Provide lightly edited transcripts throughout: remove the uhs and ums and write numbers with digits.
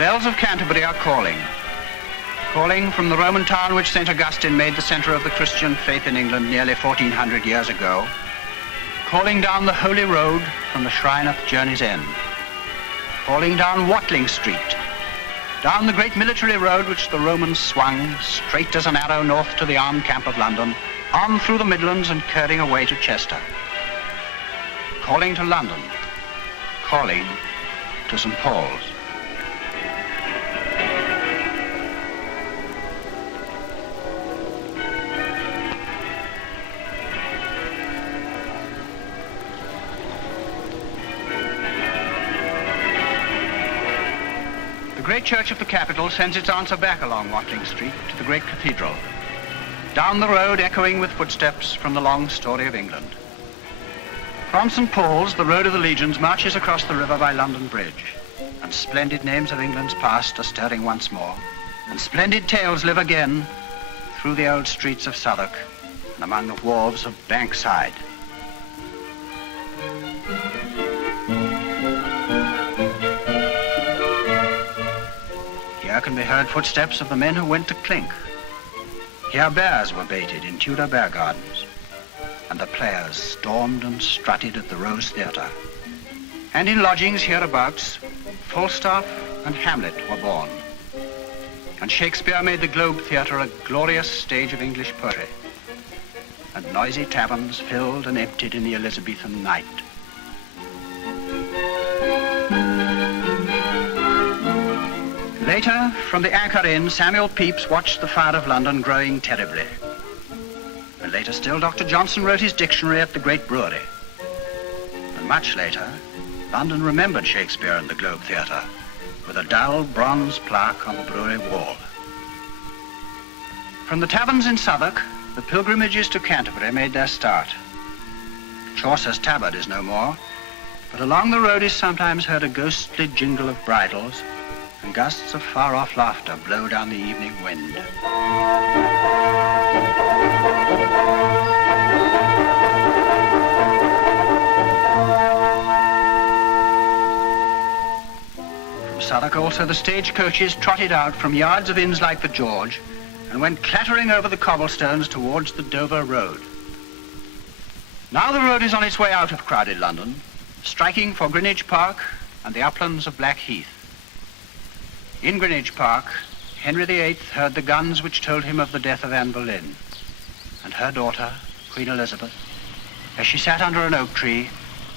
bells of Canterbury are calling. Calling from the Roman town which St. Augustine made the center of the Christian faith in England nearly 1400 years ago. Calling down the Holy Road from the shrine at Journey's End. Calling down Watling Street. Down the great military road which the Romans swung straight as an arrow north to the armed camp of London, on through the Midlands and curving away to Chester. Calling to London. Calling to St. Paul's. The great church of the capital sends its answer back along Watling Street to the great cathedral. Down the road echoing with footsteps from the long story of England. From St. Paul's, the road of the legions marches across the river by London Bridge, and splendid names of England's past are stirring once more, and splendid tales live again through the old streets of Southwark and among the wharves of Bankside. Here can be heard footsteps of the men who went to Clink. Here bears were baited in Tudor bear gardens, and the players stormed and strutted at the Rose Theatre. And in lodgings hereabouts, Falstaff and Hamlet were born. And Shakespeare made the Globe Theatre a glorious stage of English poetry. And noisy taverns filled and emptied in the Elizabethan night. Later, from the Anchor Inn, Samuel Pepys watched the fire of London growing terribly. And later still, Dr. Johnson wrote his dictionary at the great brewery. And much later, London remembered Shakespeare and the Globe Theatre with a dull bronze plaque on the brewery wall. From the taverns in Southwark, the pilgrimages to Canterbury made their start. Chaucer's tabard is no more, but along the road is sometimes heard a ghostly jingle of bridles, and gusts of far-off laughter blow down the evening wind. From Southwark also the stagecoaches trotted out from yards of inns like the George and went clattering over the cobblestones towards the Dover Road. Now the road is on its way out of crowded London, striking for Greenwich Park and the uplands of Blackheath. In Greenwich Park, Henry VIII heard the guns which told him of the death of Anne Boleyn, and her daughter, Queen Elizabeth, as she sat under an oak tree,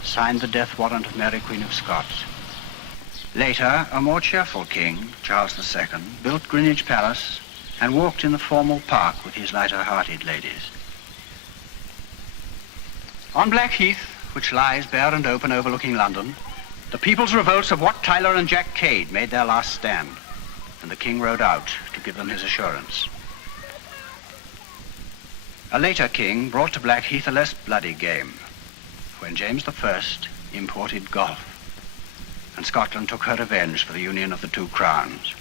signed the death warrant of Mary, Queen of Scots. Later, a more cheerful king, Charles II, built Greenwich Palace and walked in the formal park with his lighter-hearted ladies. On Blackheath, which lies bare and open overlooking London, the people's revolts of Wat Tyler and Jack Cade made their last stand, and the king rode out to give them his assurance. A later king brought to Blackheath a less bloody game, when James I imported golf, and Scotland took her revenge for the union of the two crowns.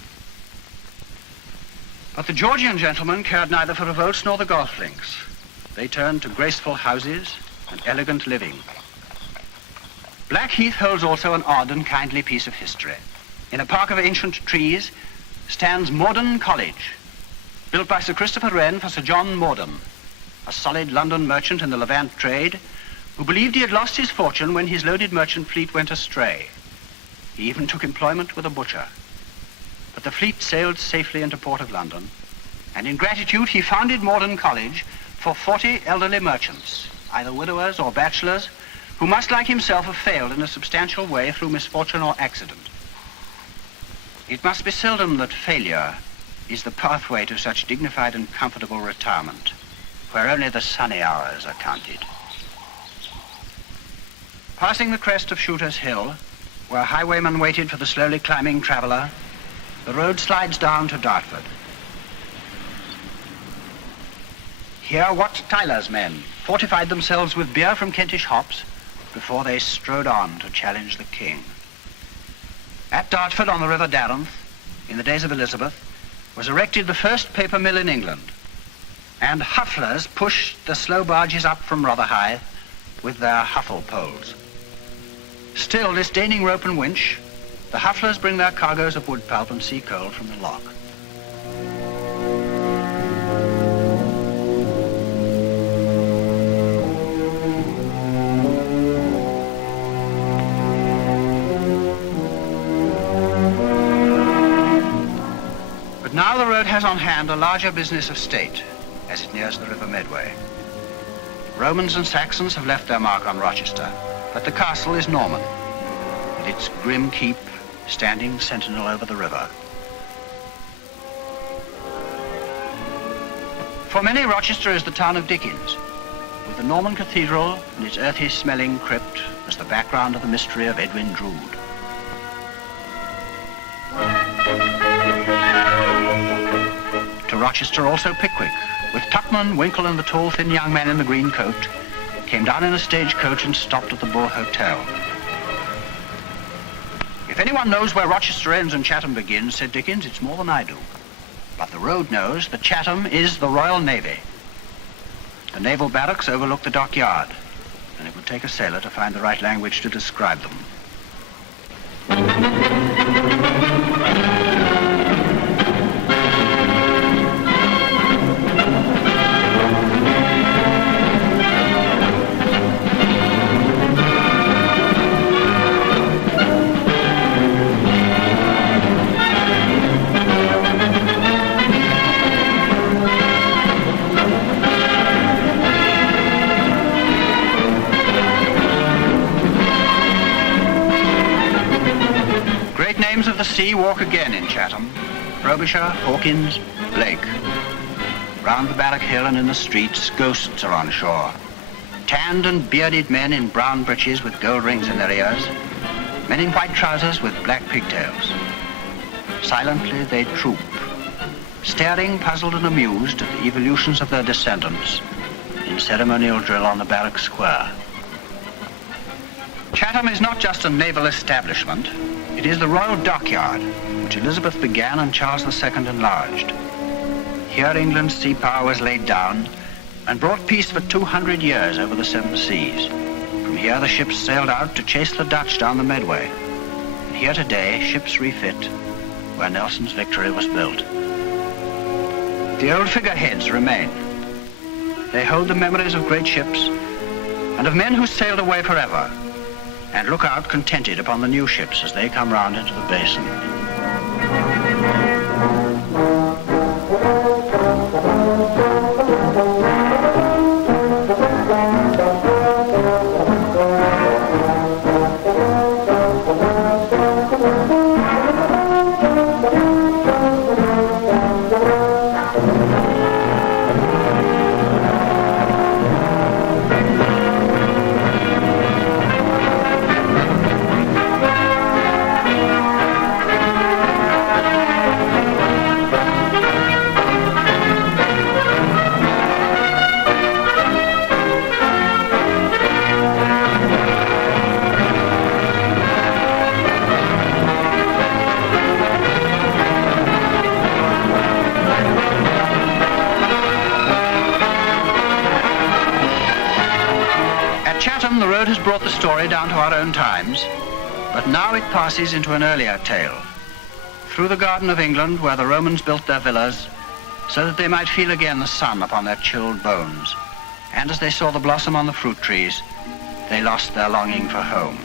But the Georgian gentlemen cared neither for revolts nor the golf links. They turned to graceful houses and elegant living. Blackheath holds also an odd and kindly piece of history. In a park of ancient trees stands Morden College, built by Sir Christopher Wren for Sir John Morden, a solid London merchant in the Levant trade, who believed he had lost his fortune when his loaded merchant fleet went astray. He even took employment with a butcher. But the fleet sailed safely into port of London, and in gratitude he founded Morden College for 40 elderly merchants, either widowers or bachelors, who must, like himself, have failed in a substantial way through misfortune or accident. It must be seldom that failure is the pathway to such dignified and comfortable retirement, where only the sunny hours are counted. Passing the crest of Shooter's Hill, where highwaymen waited for the slowly climbing traveller, the road slides down to Dartford. Here Wat Tyler's men fortified themselves with beer from Kentish hops before they strode on to challenge the king. At Dartford on the River Darenth, in the days of Elizabeth, was erected the first paper mill in England, and hufflers pushed the slow barges up from Rotherhithe with their huffle poles. Still disdaining rope and winch, the hufflers bring their cargoes of wood pulp and sea coal from the lock. But now the road has on hand a larger business of state as it nears the River Medway. Romans and Saxons have left their mark on Rochester, but the castle is Norman, with its grim keep standing sentinel over the river. For many, Rochester is the town of Dickens, with the Norman Cathedral and its earthy-smelling crypt as the background of the mystery of Edwin Drood. To Rochester also Pickwick, with Tuckman, Winkle and the tall, thin young man in the green coat, came down in a stagecoach and stopped at the Bull Hotel. If anyone knows where Rochester ends and Chatham begins, said Dickens, it's more than I do. But the road knows that Chatham is the Royal Navy. The naval barracks overlook the dockyard, and it would take a sailor to find the right language to describe them. Names of the sea walk again in Chatham: Frobisher, Hawkins, Blake. Round the barrack hill and in the streets, ghosts are on shore. Tanned and bearded men in brown breeches with gold rings in their ears, men in white trousers with black pigtails. Silently they troop, staring, puzzled and amused at the evolutions of their descendants in ceremonial drill on the barrack square. Chatham is not just a naval establishment. It is the royal dockyard, which Elizabeth began and Charles II enlarged. Here England's sea power was laid down and brought peace for 200 years over the seven seas. From here the ships sailed out to chase the Dutch down the Medway. And here today ships refit where Nelson's Victory was built. The old figureheads remain. They hold the memories of great ships and of men who sailed away forever, and look out contented upon the new ships as they come round into the basin. The road has brought the story down to our own times, but now it passes into an earlier tale. Through the Garden of England, where the Romans built their villas, so that they might feel again the sun upon their chilled bones. And as they saw the blossom on the fruit trees, they lost their longing for home.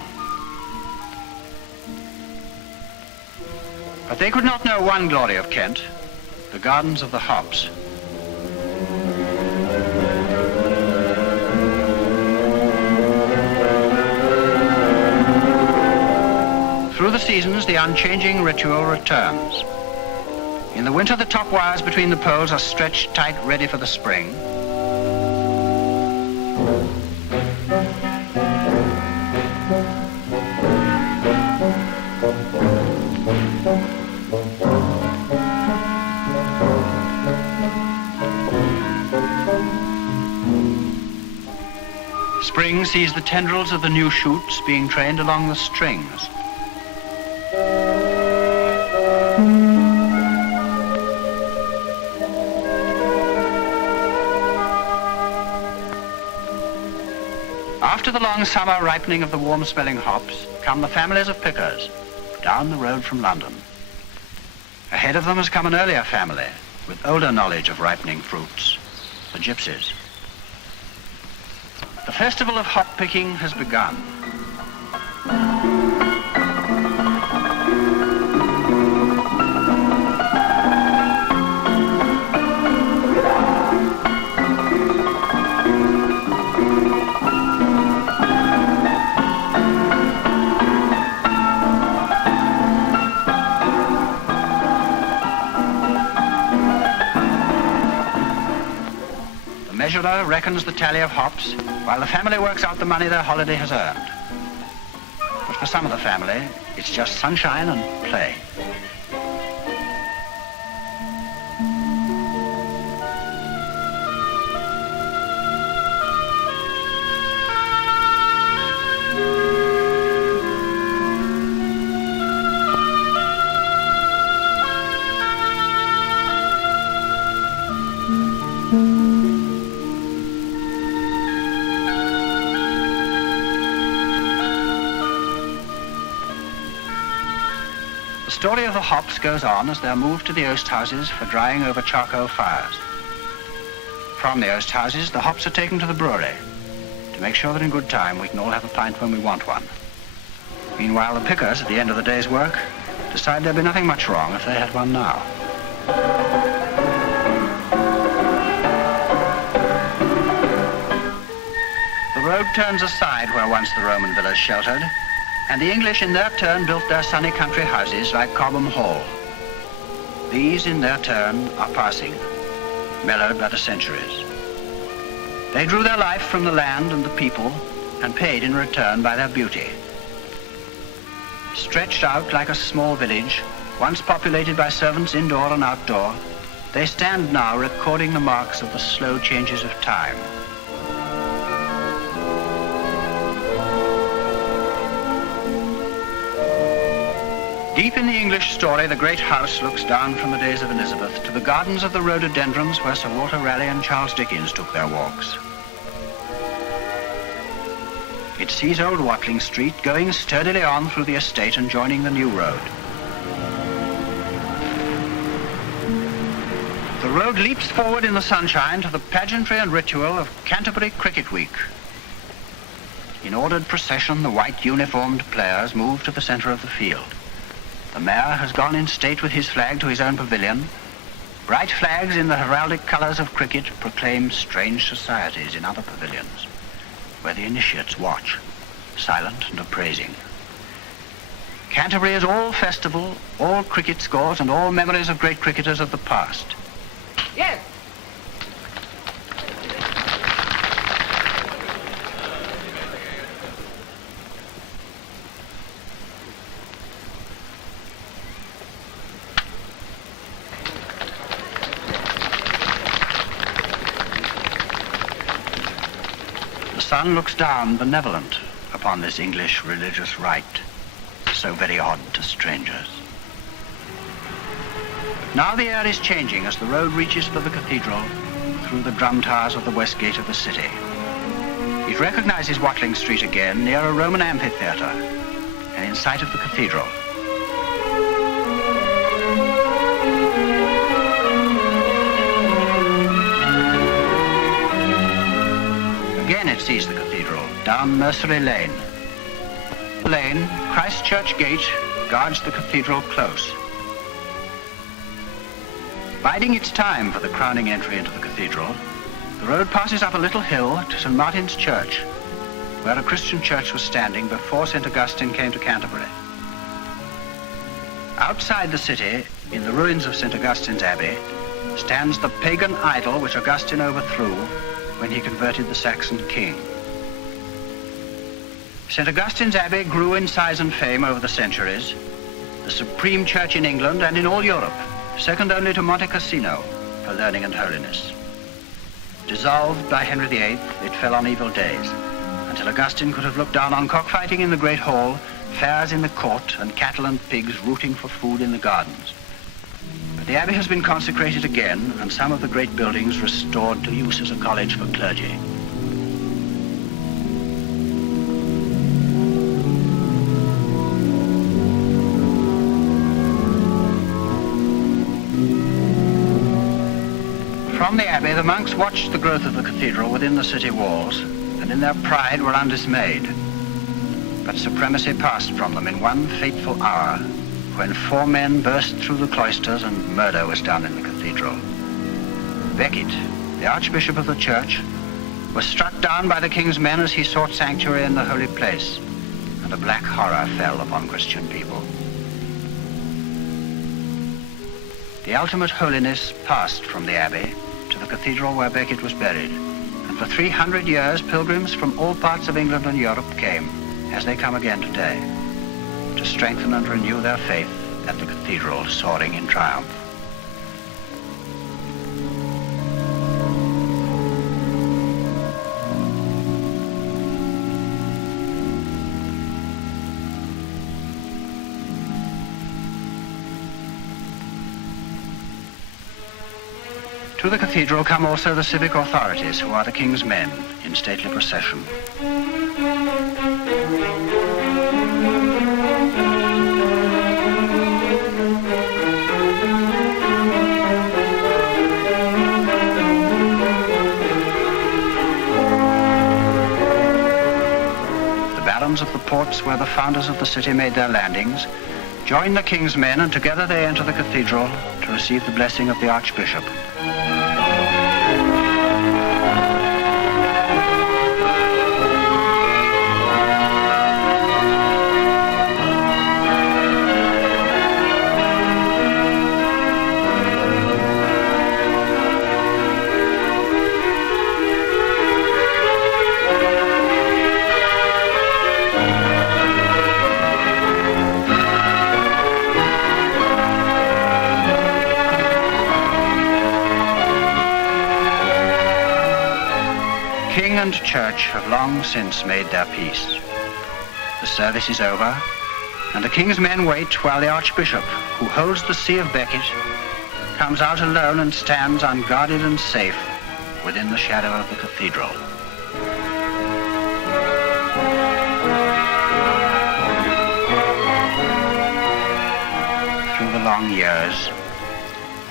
But they could not know one glory of Kent, the gardens of the hops. Through the seasons, the unchanging ritual returns. In the winter, the top wires between the poles are stretched tight, ready for the spring. Spring sees the tendrils of the new shoots being trained along the strings. After the long summer ripening of the warm-smelling hops come the families of pickers down the road from London. Ahead of them has come an earlier family with older knowledge of ripening fruits, the gypsies. The festival of hop picking has begun. The measurer reckons the tally of hops while the family works out the money their holiday has earned. But for some of the family, it's just sunshine and play. The story of the hops goes on as they're moved to the oast houses for drying over charcoal fires. From the oast houses, the hops are taken to the brewery to make sure that in good time we can all have a pint when we want one. Meanwhile, the pickers, at the end of the day's work, decide there'd be nothing much wrong if they had one now. The road turns aside where once the Roman villas sheltered, and the English in their turn built their sunny country houses like Cobham Hall. These in their turn are passing, mellowed by the centuries. They drew their life from the land and the people and paid in return by their beauty. Stretched out like a small village, once populated by servants indoor and outdoor, they stand now recording the marks of the slow changes of time. Deep in the English story, the great house looks down from the days of Elizabeth to the gardens of the rhododendrons where Sir Walter Raleigh and Charles Dickens took their walks. It sees old Watling Street going sturdily on through the estate and joining the new road. The road leaps forward in the sunshine to the pageantry and ritual of Canterbury Cricket Week. In ordered procession, the white uniformed players move to the centre of the field. The mayor has gone in state with his flag to his own pavilion. Bright flags in the heraldic colours of cricket proclaim strange societies in other pavilions, where the initiates watch, silent and appraising. Canterbury is all festival, all cricket scores, and all memories of great cricketers of the past. Yes. The sun looks down benevolent upon this English religious rite, so very odd to strangers. Now the air is changing as the road reaches for the cathedral through the drum towers of the west gate of the city. It recognizes Watling Street again near a Roman amphitheatre and in sight of the cathedral. Again it sees the cathedral, down Nursery Lane. The lane, Christ Church Gate, guards the cathedral close. Biding its time for the crowning entry into the cathedral, the road passes up a little hill to St. Martin's Church, where a Christian church was standing before St. Augustine came to Canterbury. Outside the city, in the ruins of St. Augustine's Abbey, stands the pagan idol which Augustine overthrew when he converted the Saxon king. St. Augustine's Abbey grew in size and fame over the centuries, the supreme church in England and in all Europe, second only to Monte Cassino for learning and holiness. Dissolved by Henry VIII, it fell on evil days, until Augustine could have looked down on cockfighting in the Great Hall, fairs in the court, and cattle and pigs rooting for food in the gardens. But the Abbey has been consecrated again, and some of the great buildings restored to use as a college for clergy. From the abbey, the monks watched the growth of the cathedral within the city walls, and in their pride were undismayed. But supremacy passed from them in one fateful hour, when 4 men burst through the cloisters and murder was done in the cathedral. Becket, the Archbishop of the church, was struck down by the king's men as he sought sanctuary in the holy place, and a black horror fell upon Christian people. The ultimate holiness passed from the abbey to the cathedral where Becket was buried, and for 300 years pilgrims from all parts of England and Europe came, as they come again today, to strengthen and renew their faith at the cathedral soaring in triumph. To the cathedral come also the civic authorities, who are the king's men, in stately procession. The barons of the ports where the founders of the city made their landings join the king's men, and together they enter the cathedral to receive the blessing of the Archbishop. King and church have long since made their peace. The service is over, and the king's men wait while the Archbishop, who holds the see of Becket, comes out alone and stands unguarded and safe within the shadow of the cathedral. Through the long years,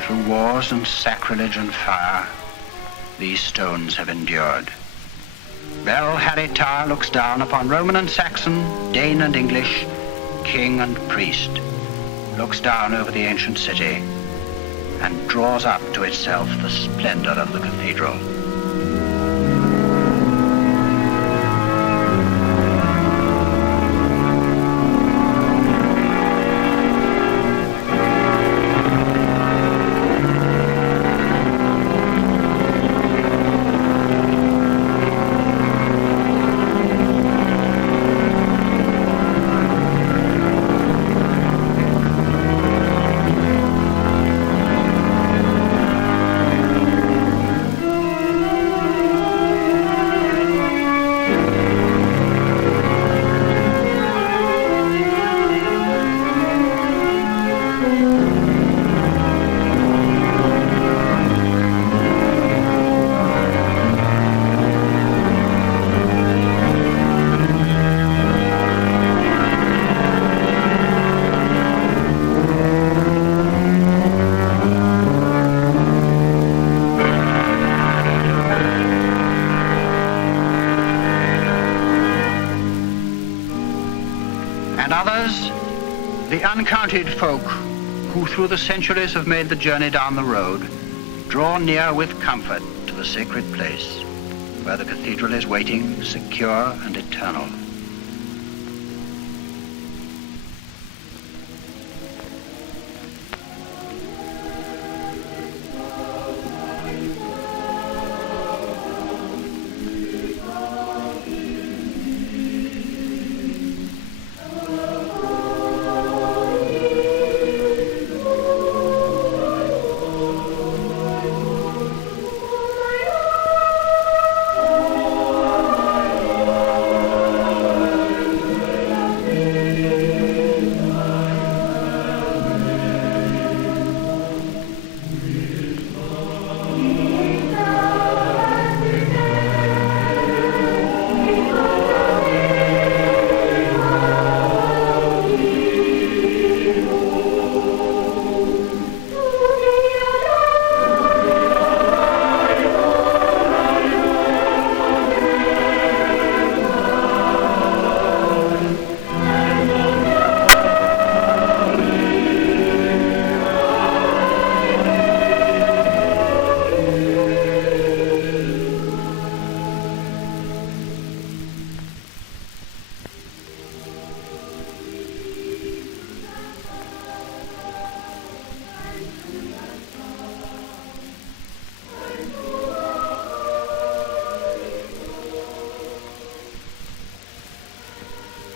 through wars and sacrilege and fire, these stones have endured. Bell Harry Tower looks down upon Roman and Saxon, Dane and English, king and priest, looks down over the ancient city and draws up to itself the splendor of the cathedral. And others, the uncounted folk who through the centuries have made the journey down the road, draw near with comfort to the sacred place where the cathedral is waiting, secure and eternal.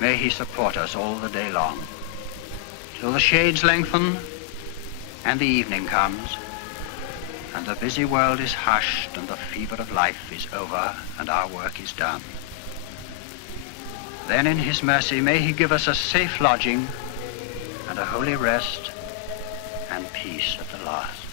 May he support us all the day long, till the shades lengthen and the evening comes, and the busy world is hushed, and the fever of life is over, and our work is done. Then in his mercy may he give us a safe lodging and a holy rest and peace at the last.